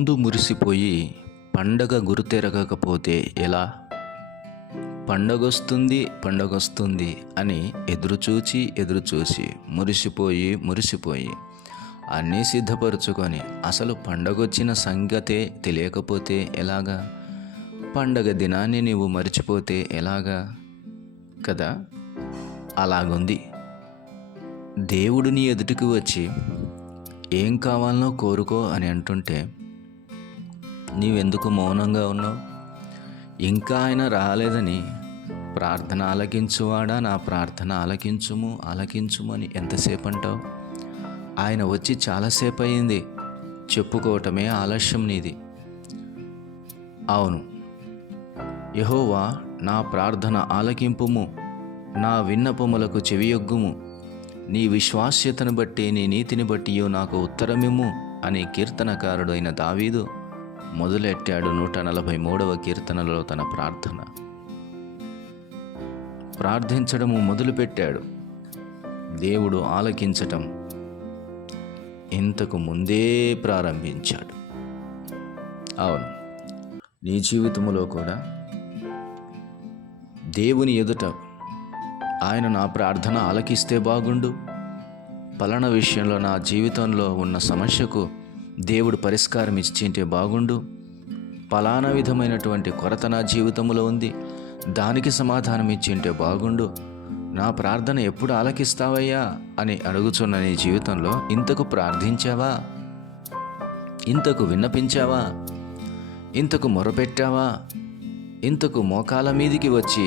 ముందు మురిసిపోయి పండగ గుర్తెరగకపోతే ఎలా? పండగొస్తుంది అని ఎదురుచూచి మురిసిపోయి అన్నీ సిద్ధపరుచుకొని అసలు పండగొచ్చిన సంగతే తెలియకపోతే ఎలాగా? పండగ దినాన్ని నీవు మరిచిపోతే ఎలాగా కదా? అలాగుంది. దేవుడు నీ ఎదుటికి వచ్చి ఏం కావాలనో కోరుకో అని అంటుంటే నీవెందుకు మౌనంగా ఉన్నావు? ఇంకా ఆయన రాలేదని ప్రార్థన ఆలకించువాడా, నా ప్రార్థన ఆలకించుము అని ఎంతసేపు అంటావు? ఆయన వచ్చి చాలాసేపు అయింది, చెప్పుకోవటమే ఆలస్యం నీది. అవును, యెహోవా నా ప్రార్థన ఆలకింపుము, నా విన్నపములకు చెవియొగ్గుము, నీ విశ్వాస్యతను బట్టి నీ నీతిని బట్టి నాకు ఉత్తరమిమ్ము అని కీర్తనకారుడు అయిన దావీదు మొదలెట్టాడు 143వ కీర్తనలో తన ప్రార్థించడము మొదలుపెట్టాడు. దేవుడు ఆలకించటం ఇంతకు ముందే ప్రారంభించాడు. అవును, నీ జీవితంలో కూడా దేవుని ఎదుట ఆయన నా ప్రార్థన ఆలకిస్తే బాగుండు, పలానా విషయంలో నా జీవితంలో ఉన్న సమస్యకు దేవుడు పరిష్కారం ఇచ్చింటే బాగుండు, పలానా విధమైనటువంటి కొరత నా జీవితంలో ఉంది, దానికి సమాధానం ఇచ్చింటే బాగుండు, నా ప్రార్థన ఎప్పుడు ఆలకిస్తావయ్యా అని అడుగుచున్న నీ జీవితంలో ఇంతకు ప్రార్థించావా? ఇంతకు విన్నపించావా? ఇంతకు మొరపెట్టావా? ఇంతకు మోకాల మీదికి వచ్చి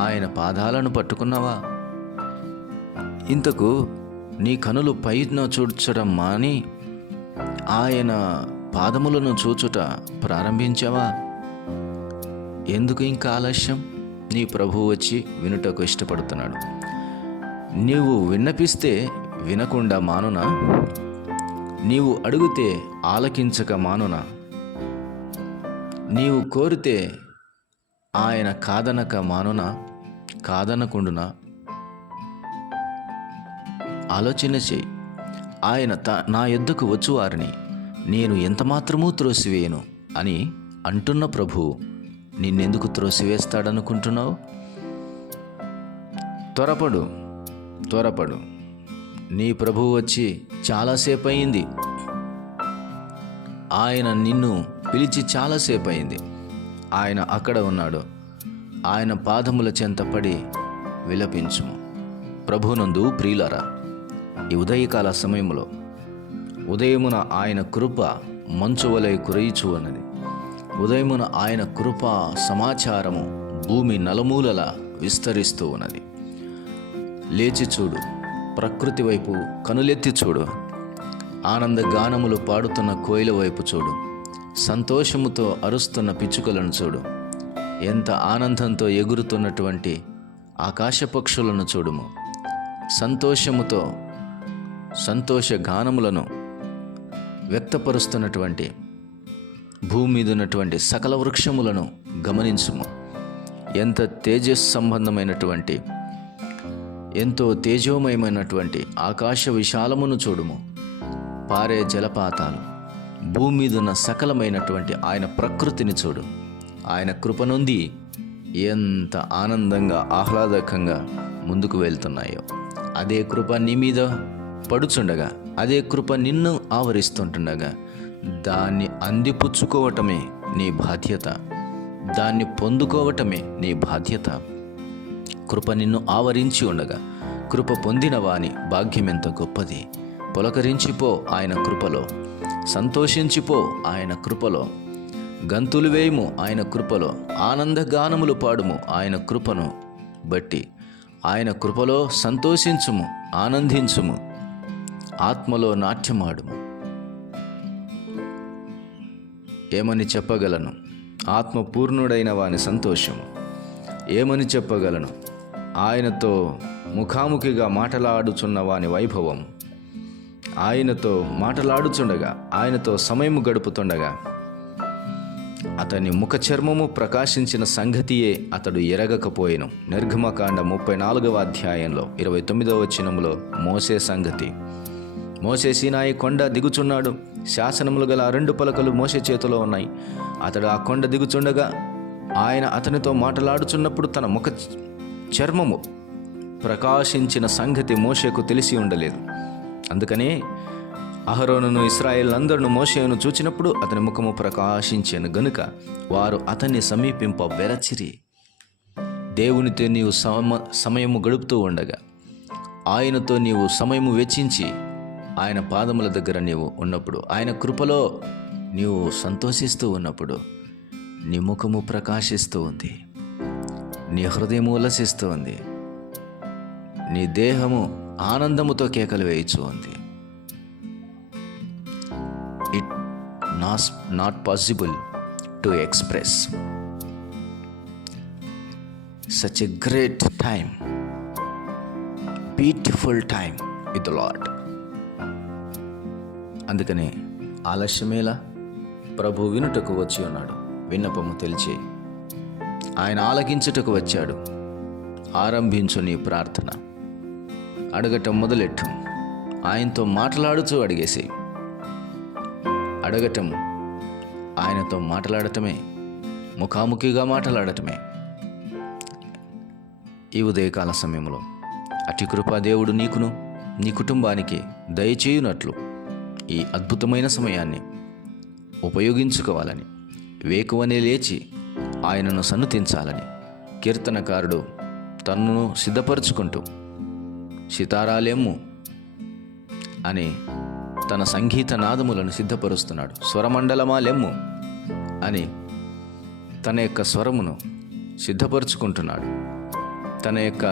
ఆయన పాదాలను పట్టుకున్నావా? ఇంతకు నీ కనులు పైన చూడ్చడం మాని ఆయన పాదములను చూచుట ప్రారంభించావా? ఎందుకు ఇంకా ఆలస్యం? నీ ప్రభువు వచ్చి వినుటకు ఇష్టపడుతున్నాడు. నీవు విన్నపిస్తే వినకుండా మానునా? నీవు అడిగితే ఆలకించక మానునా? నీవు కోరితే ఆయన కాదనక మానునా? కాదనకుండునా? ఆలోచన చేయి. ఆయన నా యొద్దకు వచ్చువారిని నేను ఎంతమాత్రమూ త్రోసివేయను అని అంటున్న ప్రభువు నిన్నెందుకు త్రోసివేస్తాడనుకుంటున్నావు? త్వరపడు. నీ ప్రభువు వచ్చి చాలాసేపు అయింది. ఆయన నిన్ను పిలిచి చాలాసేపు అయింది. ఆయన అక్కడ ఉన్నాడు. ఆయన పాదముల చెంత పడి విలపించుము. ప్రభునందు ప్రియులారా, ఈ ఉదయకాల సమయంలో ఉదయమున ఆయన కృప మంచువలై కురయిచు అన్నది. ఉదయమున ఆయన కృప సమాచారము భూమి నలుమూలలా విస్తరిస్తూ ఉన్నది. లేచి చూడు, ప్రకృతి వైపు కనులెత్తి చూడు, ఆనంద గానములు పాడుతున్న కోయిల వైపు చూడు, సంతోషముతో అరుస్తున్న పిచ్చుకలను చూడు, ఎంత ఆనందంతో ఎగురుతున్నటువంటి ఆకాశ పక్షులను చూడుము. సంతోషముతో సంతోష గానములను వ్యక్తపరుస్తున్నటువంటి భూమి మీద ఉన్నటువంటి సకల వృక్షములను గమనించుము. ఎంత సంబంధమైనటువంటి ఎంతో తేజోమయమైనటువంటి ఆకాశ విశాలమును చూడుము. పారే జలపాతాలు, భూమి మీద ఉన్న సకలమైనటువంటి ఆయన ప్రకృతిని చూడు. ఆయన కృప నుండి ఎంత ఆనందంగా ఆహ్లాదకంగా ముందుకు వెళ్తున్నాయో, అదే కృప నీ మీద పడుచుండగా, అదే కృప నిన్ను ఆవరిస్తుంటుండగా దాన్ని అందిపుచ్చుకోవటమే నీ బాధ్యత, దాన్ని పొందుకోవటమే నీ బాధ్యత. కృప నిన్ను ఆవరించి ఉండగా కృప పొందిన వాని భాగ్యం ఎంత గొప్పది. పులకరించిపో ఆయన కృపలో, సంతోషించిపో ఆయన కృపలో, గంతులు వేయము ఆయన కృపలో, ఆనందగానములు పాడుము ఆయన కృపను బట్టి. ఆయన కృపలో సంతోషించుము, ఆనందించుము, ఆత్మలో నాట్యమాడుము. ఏమని చెప్పగలను? ఆత్మపూర్ణుడైన వాని సంతోషము ఏమని చెప్పగలను? ఆయనతో ముఖాముఖిగా మాటలాడుచున్న వాని వైభవం, ఆయనతో మాటలాడుచుండగా, ఆయనతో సమయము గడుపుతుండగా అతని ముఖ చర్మము ప్రకాశించిన సంగతియే అతడు ఎరగకపోయెను. నిర్గమకాండ 34వ అధ్యాయంలో 29వ వచనములో మోసే సంగతి, మోషే సీనాయి కొండ దిగుచున్నాడు. శాసనములు గల 2 పలకలు మోషే చేతిలో ఉన్నాయి. అతడు ఆ కొండ దిగుచుండగా ఆయన అతనితో మాట్లాడుచున్నప్పుడు తన ముఖ చర్మము ప్రకాశించిన సంగతి మోషేకు తెలిసి ఉండలేదు. అందుకనే అహరోనును ఇశ్రాయేలులందరూ మోషేను చూచినప్పుడు అతని ముఖము ప్రకాశించెను గనుక వారు అతన్ని సమీపింప వెరచిరి. దేవునితో నీవు సమయము గడుపుతూ ఉండగా, ఆయనతో నీవు సమయము వెచ్చించి ఆయన పాదముల దగ్గర నీవు ఉన్నప్పుడు, ఆయన కృపలో నీవు సంతోషిస్తూ ఉన్నప్పుడు నీ ముఖము ప్రకాశిస్తూ ఉంది, నీ హృదయం ఉల్లసిస్తూ ఉంది, నీ దేహము ఆనందముతో కేకలు వేయచ్చు ఉంది. It not possible to express such a great time, beautiful time with the Lord. అందుకనే ఆలస్యమేలా, ప్రభు వినుటకు వచ్చి ఉన్నాడు. విన్నపము తెలిచే ఆయన ఆలకించుటకు వచ్చాడు. ఆరంభించు నీ ప్రార్థన. అడగటం మొదలెట్టు. ఆయనతో మాట్లాడుతూ అడిగేసేయి. అడగటం ఆయనతో మాట్లాడటమే, ముఖాముఖిగా మాట్లాడటమే. ఈ ఉదయకాల సమయంలో అతి కృపా దేవుడు నీకును నీ కుటుంబానికి దయచేయునట్లు ఈ అద్భుతమైన సమయాన్ని ఉపయోగించుకోవాలని, వేకువనే లేచి ఆయనను సన్నుతించాలని కీర్తనకారుడు తన్ను సిద్ధపరుచుకుంటూ సితారాలెమ్ము అని తన సంగీత నాదములను సిద్ధపరుస్తున్నాడు. స్వరమండలమా లెమ్ము అని తన యొక్క స్వరమును సిద్ధపరుచుకుంటున్నాడు. తన యొక్క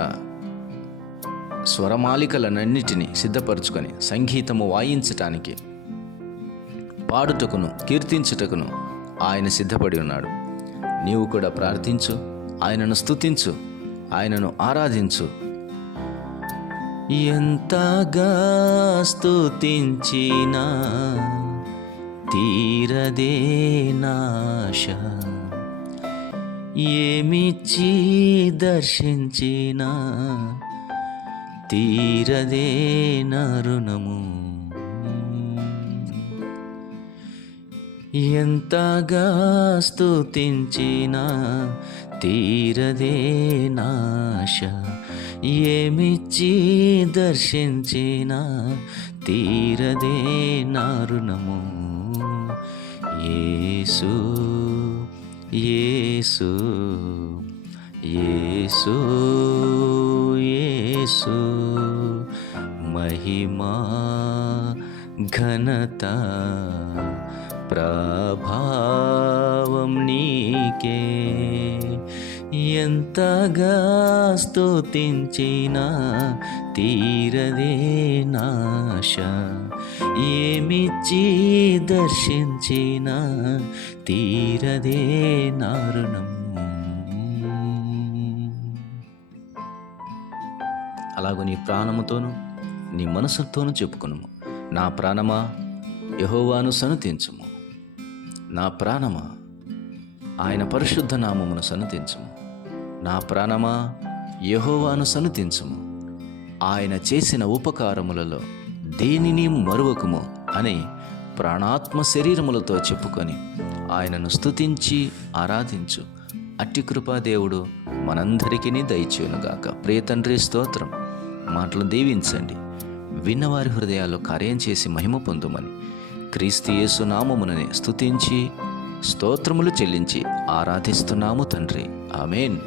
స్వరమాలికలన్నిటినీ సిద్ధపరచుకొని సంగీతము వాయించటానికి, పాడుటకును కీర్తించుటకును ఆయన సిద్ధపడి ఉన్నాడు. నీవు కూడా ప్రార్థించు, ఆయనను స్తుతించు, ఆయనను ఆరాధించు. ఎంతగా స్తుతించినా తీరదే నాశ, ఏమిచ్చి దర్శించినా తీరదే నరుణము. ఎంతగా స్తుతించినా తీరదే నాశ, ఏమిచ్చి దర్శించినా తీరదే నరుణము. యేసు యేసు యేసు యేసు, మహిమా ఘనత ప్రభావం నీకే. ఎంతగా స్తుతించినా తీరదే నాశ, ఏమిచ్చి దర్శించినా తీరదే నారుణం. అలాగూ నీ ప్రాణముతోనూ నీ మనసుతోనూ చెప్పుకును, నా ప్రాణమా యెహోవాను సన్నుతించుము, నా ప్రాణమా ఆయన పరిశుద్ధ నామమును సన్నుతించుము, నా ప్రాణమా యెహోవాను సన్నుతించుము, ఆయన చేసిన ఉపకారములలో దేనిని మరువకుము అని ప్రాణాత్మ శరీరములతో చెప్పుకొని ఆయనను స్తుతించి ఆరాధించు. అట్టి కృపాదేవుడు మనందరికీ దయచేయునుగాక. ప్రియ తండ్రి, స్తోత్రం. మాటలు దీవించండి, విన్నవారి హృదయాల్లో కార్యం చేసి మహిమ పొందుమని క్రీస్తు యేసు నామముననే స్తుతించి స్తోత్రములు చెల్లించి ఆరాధిస్తున్నాము తండ్రి. ఆమేన్.